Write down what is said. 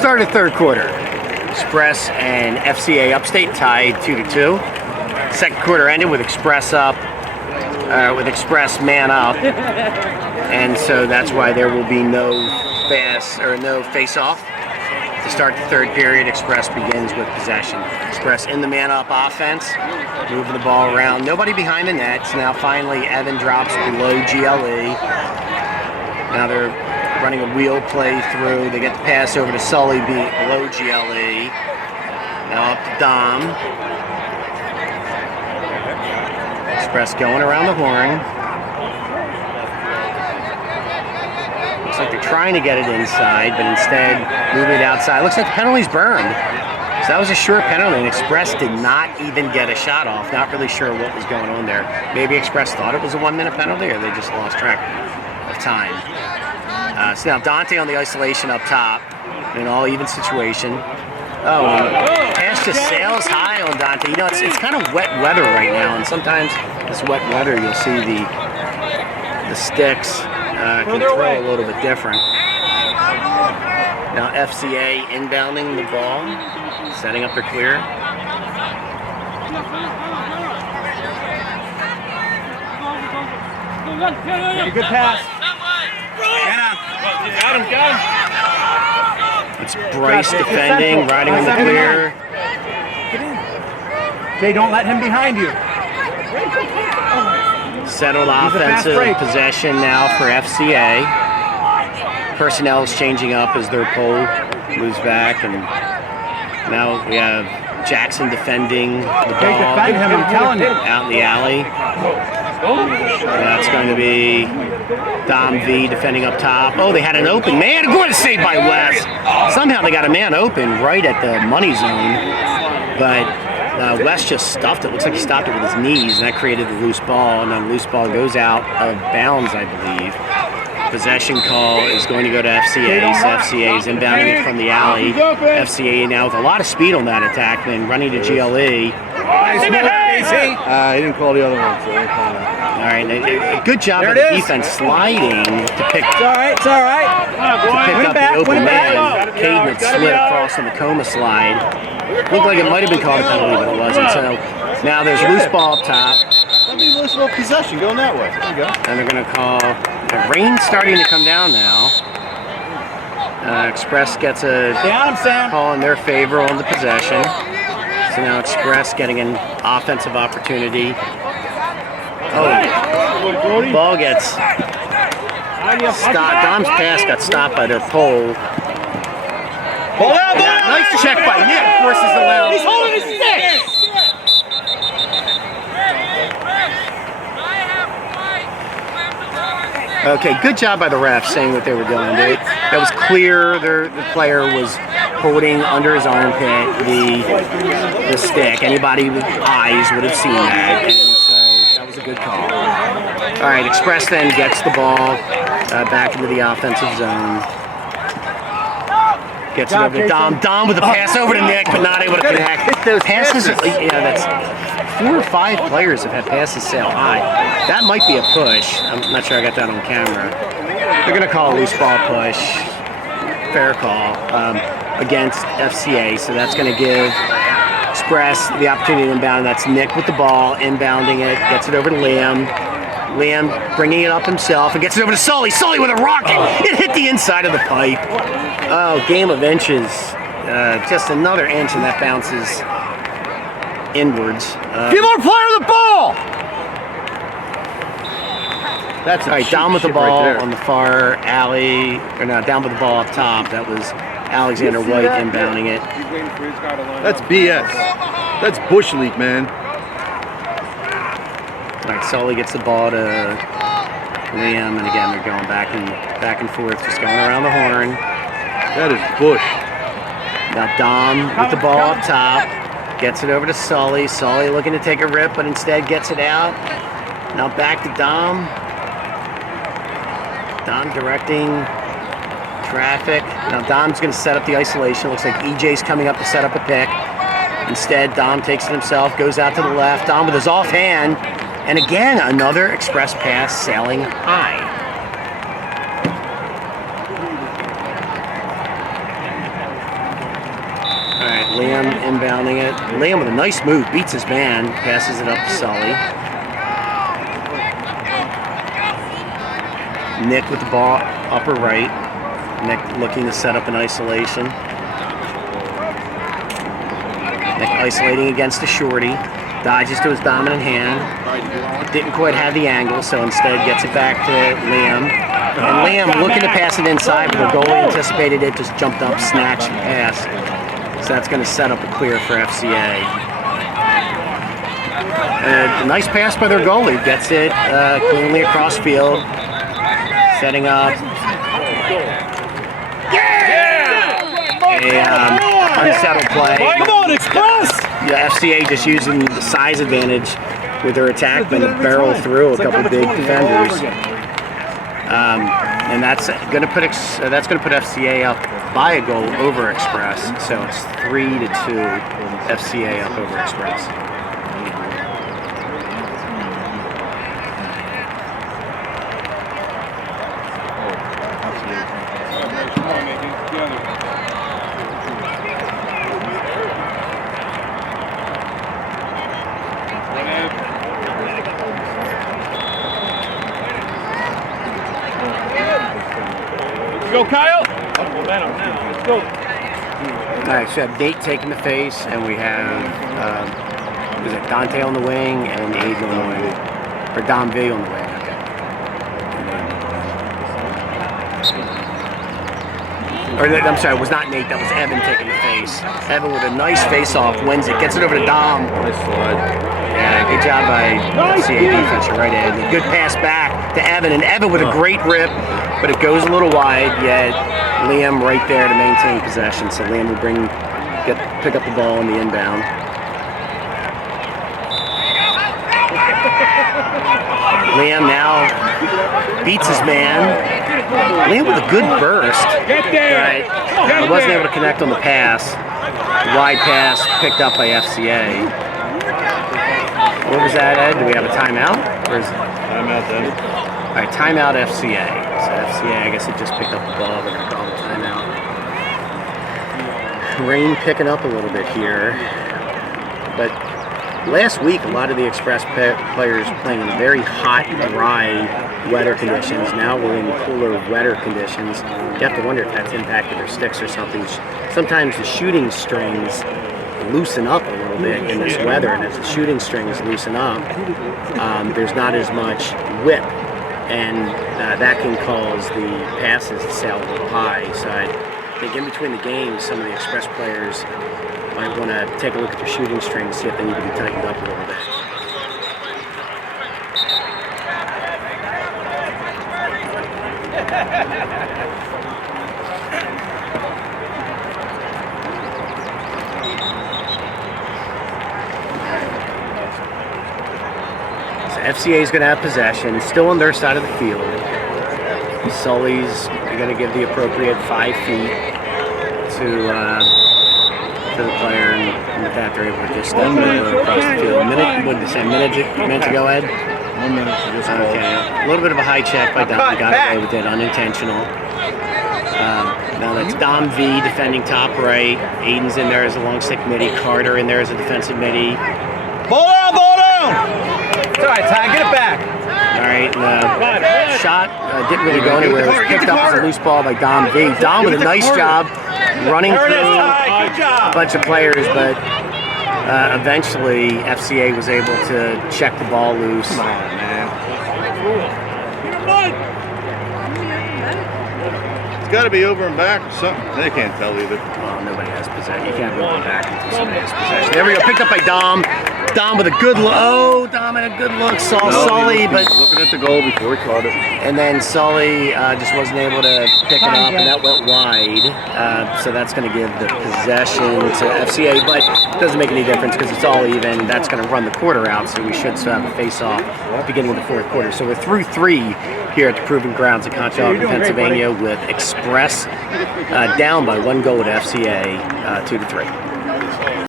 Start of third quarter. Express and FCA Upstate tied 2-2. Second quarter ended with Express up, with Express man up, and so that's why there will be no face-off. To start the third period, Express begins with possession. Express in the man-up offense, moving the ball around. Nobody behind the net. So now finally Evan drops below GLE. Now they're running a wheel play through. They get the pass over to Sully below GLE. Now up to Dom. Express going around the horn. Looks like they're trying to get it inside, but instead moving it outside. Looks like the penalty's burned. So that was a short penalty, and Express did not even get a shot off. Not really sure what was going on there. Maybe Express thought it was a 1-minute penalty, or they just lost track of time. So now Dante on the isolation up top in an all-even situation. Oh, pass just sails high on Dante. You know, it's kind of wet weather right now, and sometimes this wet weather you'll see the sticks can throw a little bit different. Now FCA inbounding the ball, setting up their clear. Good pass. Got him. It's Bryce defending, riding on the clear. Jay, don't let him behind you. Settled offensive possession now for FCA. Personnel is changing up as their pole moves back, and now we have Jackson defending the ball. Defend him, I'm telling you. Out in the alley. That's going to be Dom V defending up top. Oh, they had an open man. Good save by Wes. Somehow they got a man open right at the money zone, but Wes just stuffed it. Looks like he stopped it with his knees, and that created the loose ball, and then the loose ball goes out of bounds, I believe. Possession call is going to go to FCA, so FCA is inbounding it from the alley. FCA now with a lot of speed on that attack, then running to GLE. He didn't call the other one, so I didn't call that. All right, a good job of the defense sliding to pick, It's all right. to pick up the open man. Caden had slid across on the coma slide. Looked like it might have been called a penalty, but it wasn't. So now there's loose ball up top. That'd be loose ball possession going that way. There you go. And they're going to call. The rain's starting to come down now. Express gets a call in their favor on the possession. So now Express getting an offensive opportunity. Oh, ball gets stopped. Dom's pass got stopped by their pole. Nice check by Nick. Forces the line. He's holding his stick. Okay, good job by the refs saying what they were doing. That was clear. The player was holding under his armpit the stick. Anybody with eyes would have seen that, and so that was a good call. All right, Express then gets the ball back into the offensive zone. Gets it over to Dom. Dom with a pass over to Nick, but not able to connect. Those passes, that's 4 or 5 players have had passes sail high. That might be a push. I'm not sure I got that on camera. They're going to call a loose ball push. Fair call against FCA, so that's going to give Express the opportunity to inbound. That's Nick with the ball, inbounding it, gets it over to Liam. Liam bringing it up himself and gets it over to Sully. Sully with a rocket. It hit the inside of the pipe. Oh, game of inches. Just another inch, and that bounces inwards. Give our player the ball! That's all right. Down with the ball right on the far alley, or no, down with the ball up top. That was Alexander White inbounding it. That's BS. That's Bush League, man. All right, Sully gets the ball to Liam, and again they're going back and forth, just going around the horn. That is Bush. Now Dom with the ball up top, gets it over to Sully. Sully looking to take a rip, but instead gets it out. Now back to Dom. Dom directing traffic. Now Dom's going to set up the isolation. Looks like EJ's coming up to set up a pick. Instead, Dom takes it himself, goes out to the left. Dom with his offhand. And again, another Express pass sailing high. Liam inbounding it. Liam with a nice move, beats his man, passes it up to Sully. Nick with the ball, upper right. Nick looking to set up an isolation. Nick isolating against the shorty. Dodges to his dominant hand. Didn't quite have the angle, so instead gets it back to Liam. And Liam looking to pass it inside, but the goalie anticipated it, just jumped up, snatched the pass. So that's going to set up a clear for FCA. A nice pass by their goalie. Gets it cleanly across field. Setting up. Unsettled play. Come on, Express! Yeah, FCA just using the size advantage with their attackmen to barrel through a couple big defenders. And that's going to put FCA up by a goal over Express. So it's 3-2 FCA up over Express. Go, Kyle! Let's go. Alright, so we have Nate taking the face, and we have is it Dante on the wing and Aiden on the wing. Or Dom V on the wing, okay. I'm sorry, it was not Nate, that was Evan taking the face. Evan with a nice face off, wins it, gets it over to Dom. Nice slide. Yeah, good job by FCA defense, right Ed. A good pass back to Evan, and Evan with a great rip, but it goes a little wide, yet Liam right there to maintain possession. So Liam will pick up the ball on the inbound. Liam now beats his man. Liam with a good burst. Right. Wasn't able to connect on the pass. Wide pass picked up by FCA. What was that, Ed? Do we have a timeout? Or is Timeout then. All right, timeout FCA. So FCA, I guess it just picked up the ball. We're going to call the timeout. Rain picking up a little bit here. But last week, a lot of the Express players playing in very hot, dry weather conditions. Now we're in cooler, wetter conditions. You have to wonder if that's impacted their sticks or something. Sometimes the shooting strings loosen up a little bit in this weather, and as the shooting strings loosen up, there's not as much whip, and that can cause the passes to sail a little high. So I think in between the games, some of the Express players might want to take a look at their shooting strings, see if they need to be tightened up a little bit. FCA is going to have possession, still on their side of the field. Sully's going to give the appropriate 5 feet to the player, and with that they're able to just step over across the field. Minute to go, Ed? 1 minute to just go. Okay, a little bit of a high check by Dom, got away with it, unintentional. Now that's Dom V defending top right. Aiden's in there as a long stick midi. Carter in there as a defensive midi. Ball down, ball down! It's all right, Ty, get it back. All right, shot didn't really go anywhere. It was picked up as a loose ball by Dom V. Dom with a nice job running through a bunch of players, but eventually FCA was able to check the ball loose. Come on, man. It's got to be over and back or something. They can't tell either. Oh, nobody has possession. You can't go back until somebody has possession. There we go. Picked up by Dom. Dom with a good look. Oh, Dom had a good look. Saw Sully, but looking at the goal before he caught it. and then Sully just wasn't able to pick it up, and that went wide. So that's going to give the possession to FCA, but it doesn't make any difference because it's all even. That's going to run the quarter out, so we should still have a face-off beginning of the fourth quarter. So we're through 3 here at the Proving Grounds in Conshohocken, Pennsylvania, with Express down by 1 goal at FCA, 2-3.